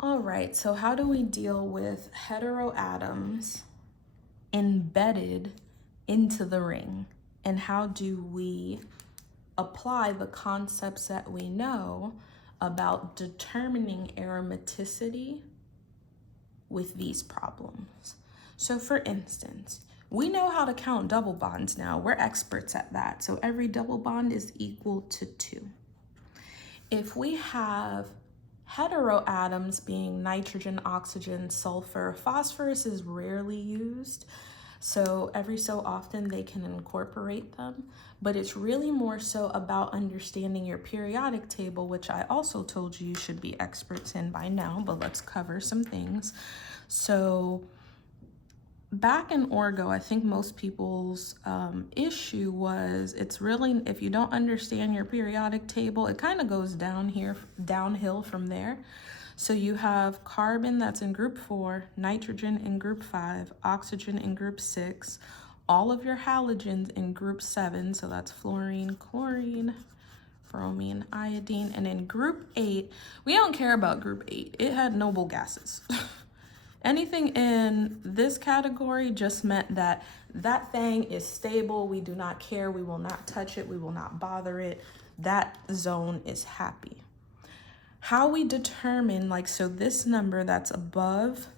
All right, so how do we deal with heteroatoms embedded into the ring? And how do we apply the concepts that we know about determining aromaticity with these problems? So for instance, we know how to count double bonds now. We're experts at that. So every double bond is equal to 2. If we have heteroatoms being nitrogen, oxygen, sulfur, phosphorus is rarely used. So every so often they can incorporate them, but it's really more so about understanding your periodic table, which I also told you should be experts in by now, but let's cover some things. So back in Orgo, I think most people's issue was it's really, if you don't understand your periodic table, it kind of goes downhill from there. So you have carbon that's in group 4, nitrogen in group 5, oxygen in group 6, all of your halogens in group 7, so that's fluorine, chlorine, bromine, iodine, and in group 8, we don't care about group 8. It had noble gases. Anything in this category just meant that that thing is stable. We do not care. We will not touch it. We will not bother it. That zone is happy. How we determine, so this number that's above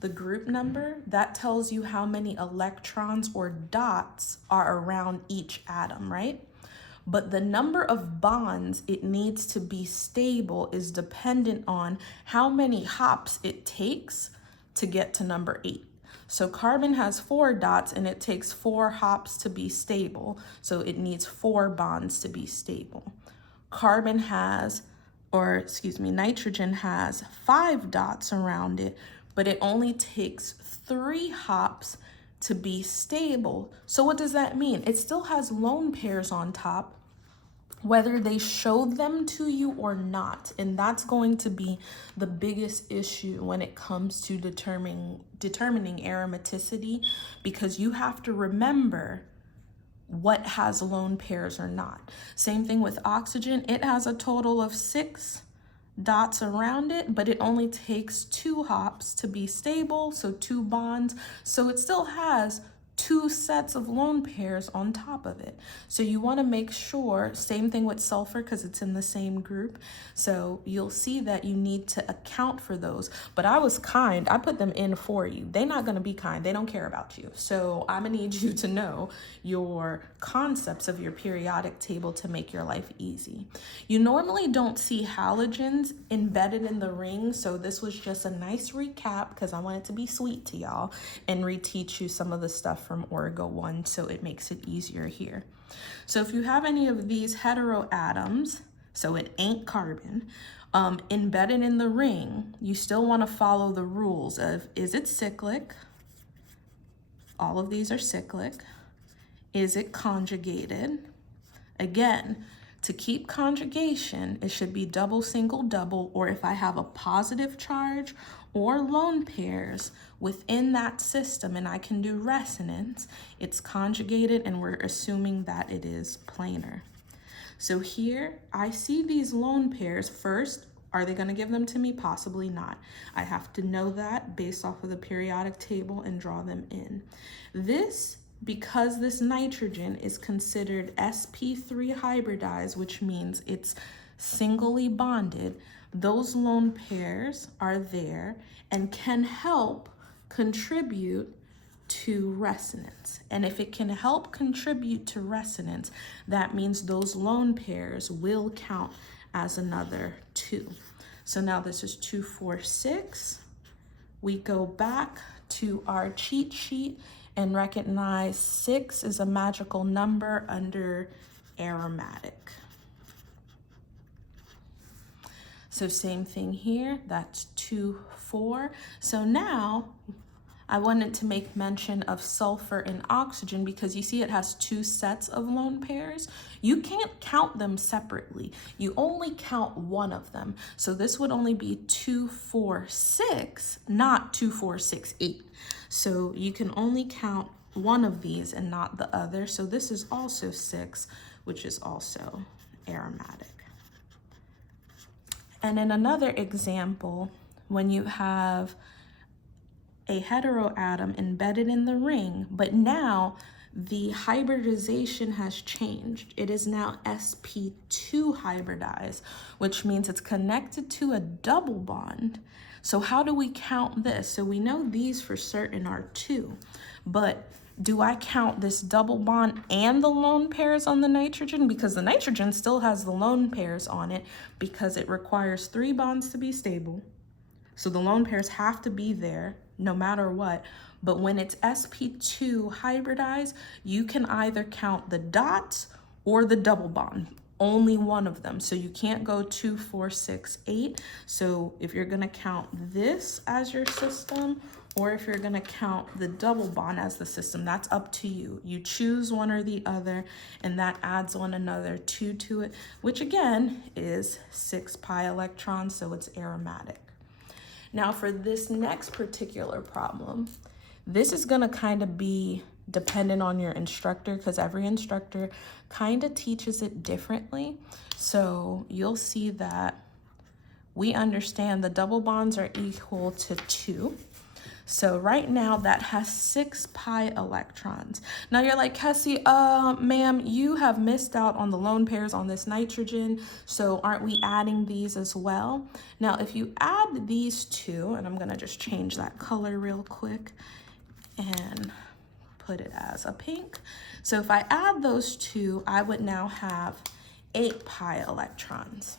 the group number, that tells you how many electrons or dots are around each atom, right? But the number of bonds it needs to be stable is dependent on how many hops it takes to get to number 8. So carbon has 4 dots and it takes 4 hops to be stable. So it needs 4 bonds to be stable. Nitrogen has 5 dots around it, but it only takes 3 hops to be stable. So what does that mean? It still has lone pairs on top, whether they showed them to you or not. And that's going to be the biggest issue when it comes to determining aromaticity, because you have to remember what has lone pairs or not. Same thing with oxygen. It has a total of 6 dots around it, but it only takes 2 hops to be stable, so 2 bonds. So it still has 2 sets of lone pairs on top of it. So you want to make sure, same thing with sulfur because it's in the same group. So you'll see that you need to account for those. But I was kind, I put them in for you. They're not going to be kind. They don't care about you. So I'm going to need you to know your concepts of your periodic table to make your life easy. You normally don't see halogens embedded in the ring. So this was just a nice recap because I want it to be sweet to y'all and reteach you some of the stuff from Orgo 1, so it makes it easier here. So if you have any of these heteroatoms, so it ain't carbon, embedded in the ring, you still want to follow the rules of, is it cyclic? All of these are cyclic. Is it conjugated? Again, to keep conjugation, it should be double, single, double, or if I have a positive charge or lone pairs within that system and I can do resonance, it's conjugated and we're assuming that it is planar. So here I see these lone pairs. First, are they going to give them to me? Possibly not. I have to know that based off of the periodic table and draw them in. Because this nitrogen is considered sp3 hybridized, which means it's singly bonded, those lone pairs are there and can help contribute to resonance. And if it can help contribute to resonance, that means those lone pairs will count as another 2. So now this is 2, 4, 6. We go back to our cheat sheet and recognize 6 is a magical number under aromatic. So same thing here, that's 2, 4. So now I wanted to make mention of sulfur and oxygen because you see it has 2 sets of lone pairs. You can't count them separately. You only count one of them. So this would only be 2, 4, 6, not 2, 4, 6, 8. So you can only count one of these and not the other. So this is also 6, which is also aromatic. And in another example, when you have a heteroatom embedded in the ring, but now the hybridization has changed. It is now sp2 hybridized, which means it's connected to a double bond. So how do we count this? So we know these for certain are 2, but do I count this double bond and the lone pairs on the nitrogen? Because the nitrogen still has the lone pairs on it because it requires 3 bonds to be stable. So the lone pairs have to be there no matter what. But when it's sp2 hybridized, you can either count the dots or the double bond, only one of them. So you can't go 2, 4, 6, 8. So if you're gonna count this as your system, or if you're gonna count the double bond as the system, that's up to you. You choose one or the other, and that adds on another 2 to it, which again is 6 pi electrons, so it's aromatic. Now for this next particular problem, this is gonna kind of be dependent on your instructor because every instructor kind of teaches it differently. So you'll see that we understand the double bonds are equal to 2. So right now that has 6 pi electrons. Now you're like, Kessie, ma'am, you have missed out on the lone pairs on this nitrogen. So aren't we adding these as well? Now, if you add these 2, and I'm gonna just change that color real quick and put it as a pink. So if I add those 2, I would now have 8 pi electrons.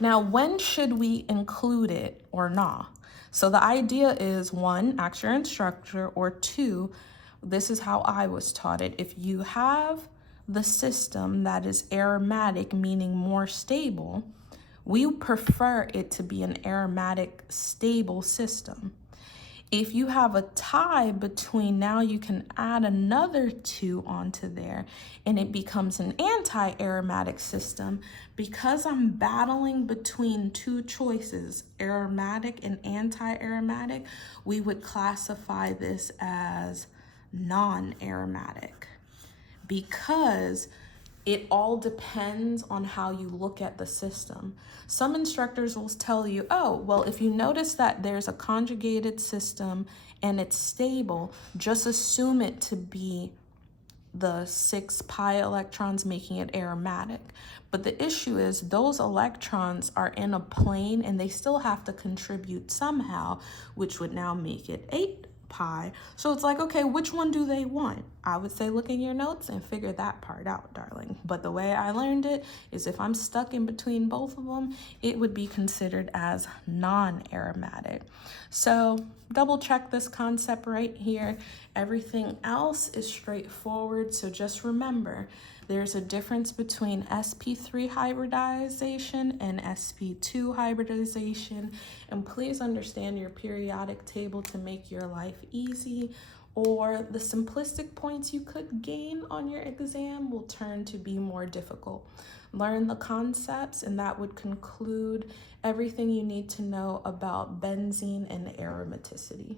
Now, when should we include it or not? So the idea is 1, ask your instructor, or 2, this is how I was taught it. If you have the system that is aromatic, meaning more stable, we prefer it to be an aromatic stable system. If you have a tie between, now you can add another 2 onto there and it becomes an anti-aromatic system. Because I'm battling between 2 choices, aromatic and anti-aromatic, we would classify this as non-aromatic because it all depends on how you look at the system. Some instructors will tell you, oh, well, if you notice that there's a conjugated system and it's stable, just assume it to be the 6 pi electrons making it aromatic. But the issue is those electrons are in a plane and they still have to contribute somehow, which would now make it 8 pi. So it's like, okay, which one do they want? I would say look in your notes and figure that part out, darling. But the way I learned it is if I'm stuck in between both of them, it would be considered as non-aromatic. So double check this concept right here. Everything else is straightforward. So just remember, there's a difference between sp3 hybridization and sp2 hybridization. And please understand your periodic table to make your life easy, or the simplistic points you could gain on your exam will turn to be more difficult. Learn the concepts, and that would conclude everything you need to know about benzene and aromaticity.